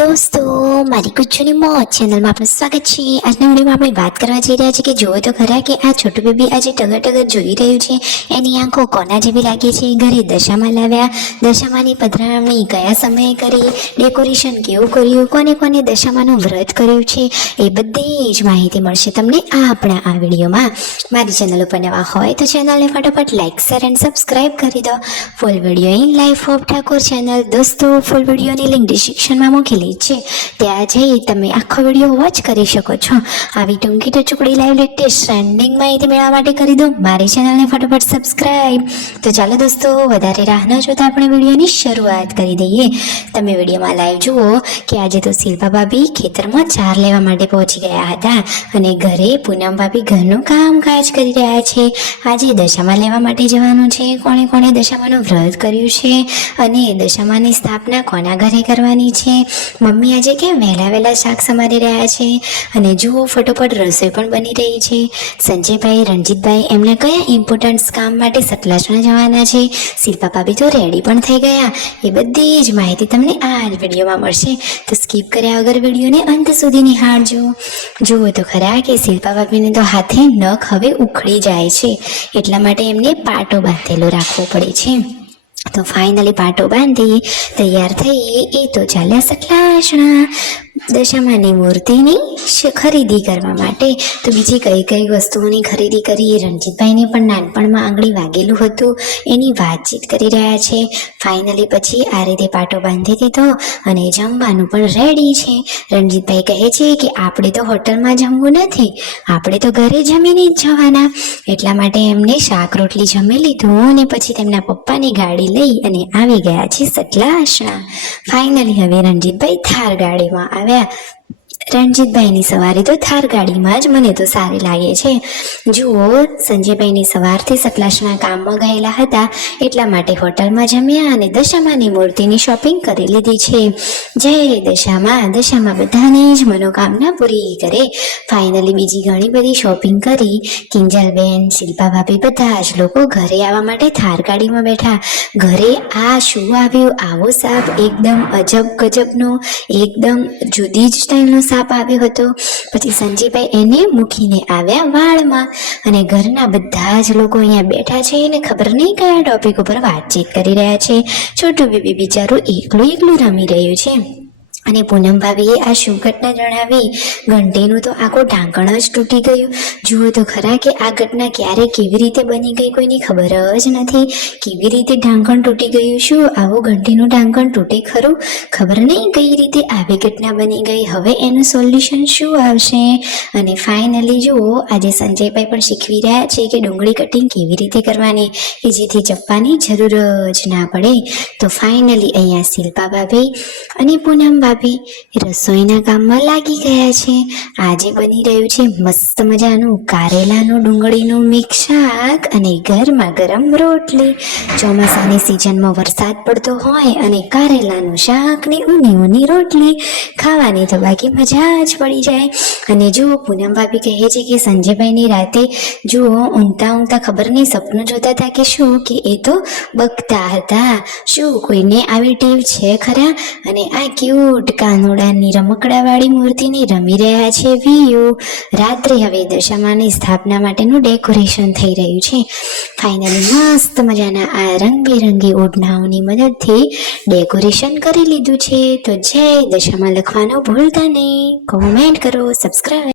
दोस्तों मारी गुज्जूनी मौज चैनल में आपનું સ્વાગત છે। આજના વિડીયોમાં આપણે વાત કરવા જઈ રહ્યા છીએ કે જુઓ તો ખરા કે આ છોટું બેબી આજે ટગર ટગર જોઈ રહ્યું છે। એની આંખો કોના જેવી લાગે છે, ઘરે દશામાં લાવ્યા, દશામાની પધરામણી કયા સમયે કરી, ડેકોરેશન કેવું કર્યું, કોને કોને દશામાનું વ્રત કર્યું છે, એ બધી જ માહિતી મળશે તમને આપણા આ વિડીયોમાં। મારી ચેનલ ઉપર નવા હોય તો ચેનલને ફટાફટ લાઈક શેર એન્ડ સબસ્ક્રાઇબ કરી દો। Full video in life of Thakor channel દોસ્તો ફૂલ વિડીયોની લિંક ડિસ્ક્રિપ્શનમાં મૂકેલી છે, ત્યાં જઈ તમે આખો વિડીયો વોચ કરી શકો છો। આવી ટૂંકી ટચુકડી લાઈવ લેટેસ્ટ ટ્રેન્ડિંગ માહિતી મેળવવા માટે કરી દો મારી ચેનલને ફટાફટ સબસ્ક્રાઇબ। તો ચાલો દોસ્તો વધારે રાહ ન જોતા આપણે વિડીયોની શરૂઆત કરી દઈએ। તમે વિડીયોમાં લાઈવ જુઓ કે આજે તો શિલ્પા ભાભી ખેતરમાં ચાર લેવા માટે પહોંચી ગયા હતા અને ઘરે પૂનમ ભાભી ઘરનું કામકાજ કરી રહ્યા છે। આજે દશામાં લેવા માટે જવાનું છે, કોણે કોણે દશામાનું વ્રત કર્યું છે અને દશામાની સ્થાપના કોના ઘરે કરવાની છે। મમ્મી આજે કેમ વહેલા શાક સમારી રહ્યા છે અને જુઓ ફટોફટ રસોઈ પણ બની રહી છે। સંજયભાઈ, રણજીતભાઈ એમના કયા ઇમ્પોર્ટન્ટ કામ માટે સતલાસણા જવાના છે, શિલ્પા ભાભી તો રેડી પણ થઈ ગયા, એ બધી જ માહિતી તમને આ જ વિડીયોમાં મળશે। તો સ્કીપ કર્યા વગર વિડીયોને અંત સુધી નિહાળજો। જુઓ તો ખરા કે શિલ્પા ભાભીને તો હાથે નખ હવે ઉખડી જાય છે, એટલા માટે એમને પાટો બાંધેલો રાખવો પડે છે। તો ફાઇનલી પાટો બાંધી તૈયાર થઈ એ તો ચાલ્યા સતલાસણા દશામાની મૂર્તિની ખરીદી કરવા માટે। તો બીજી કઈ કઈ વસ્તુઓની ખરીદી કરી, રણજીતભાઈને પણ નાનપણમાં આંગળી વાગેલું હતું એની વાતચીત કરી રહ્યા છે। ફાઇનલી પછી આ રીતે પાટો બાંધી દીધો અને જમવાનું પણ રેડી છે। રણજીતભાઈ કહે છે કે આપણે તો હોટલમાં જમવું નથી, આપણે તો ઘરે જમીને જ જવાના, એટલા માટે એમને શાક રોટલી જમી લીધું અને પછી તેમના પપ્પાની ગાડી લઈ અને આવી ગયા છે સતલાસણા। ફાઇનલી હવે રણજીતભાઈ થાર ગાડીમાં આવ્યા। રણજીતભાઈની સવારી તો થાર ગાડીમાં જ મને તો સારી લાગે છે। જુઓ સંજયભાઈની સવારથી સતલાસણા કામમાં ગયેલા હતા એટલા માટે હોટલમાં જમ્યા અને દશામાની મૂર્તિની શોપિંગ કરી લીધી છે। જય દશામાં, દશામાં બધાની જ મનોકામના પૂરી કરે। ફાઇનલી બીજી ઘણી બધી શોપિંગ કરી, કિંજલબેન, શિલ્પા ભાભી બધા જ લોકો ઘરે આવવા માટે થાર ગાડીમાં બેઠા। ઘરે આ શું આવ્યું, આવો સાપ એકદમ અજબ ગજબનો, એકદમ જુદી જ સ્ટાઇલનો સાપ આવ્યો હતો। પછી સંજયભાઈ એને મૂકીને આવ્યા વાળમાં અને ઘરના બધા જ લોકો અહીંયા બેઠા છે અને ખબર નહીં કયા ટોપિક ઉપર વાતચીત કરી રહ્યા છે। છોટું બેબી બિચારું એકલું રમી રહ્યું છે અને પૂનમ ભાભીએ આ શું ઘટના જણાવી, ઘંટીનું તો આખું ઢાંકણ જ તૂટી ગયું। જુઓ તો ખરા કે આ ઘટના ક્યારે કેવી રીતે બની ગઈ કોઈની ખબર જ નથી। કેવી રીતે ઢાંકણ તૂટી ગયું, શું આવું ઘંટીનું ઢાંકણ તૂટે ખરું, ખબર નહીં કઈ રીતે આવી ઘટના બની ગઈ। હવે એનું સોલ્યુશન શું આવશે? અને ફાઇનલી જુઓ આજે સંજયભાઈ પણ શીખવી રહ્યા છે કે ડુંગળી કટિંગ કેવી રીતે કરવાની કે જેથી ચપ્પાની જરૂર જ ના પડે। તો ફાઇનલી અહીંયા શિલ્પા ભાભી અને પૂનમ ભાભી રસોઈના કામમાં લાગી ગયા છે। આજે બની રહ્યું છે મસ્ત મજાનું કારેલાનું ડુંગળીનું મિક્સ શાક અને ગરમા ગરમ રોટલી। ચોમાસાની સિઝનમાં વરસાદ પડતો હોય અને કારેલાનું શાક ને ઊની રોટલી ખાવાની તો બાકી મજા જ પડી જાય। અને જુઓ પૂનમ ભાભી કહે છે કે સંજયભાઈની રાતે જુઓ ઊંઘતા ખબર નહીં સપનું જોતા હતા કે શું, કે એ તો બકતા હતા। શું કોઈને આવી ટેવ છે ખરા? અને આ ક્યુટ કાનુડાની રમકડાવાળી મૂર્તિને રમી રહ્યા છે વિયુ। રાત્રે હવે દશામાની સ્થાપના માટેનું ડેકોરેશન થઈ રહ્યું છે। ફાઇનલી મસ્ત મજાના આ રંગબેરંગી ઓઢણાઓની મદદથી ડેકોરેશન કરી લીધું છે। તો જય દશામાં લખવાનું ભૂલતા નહીં, કોમેન્ટ કરો, સબસ્ક્રાઇબ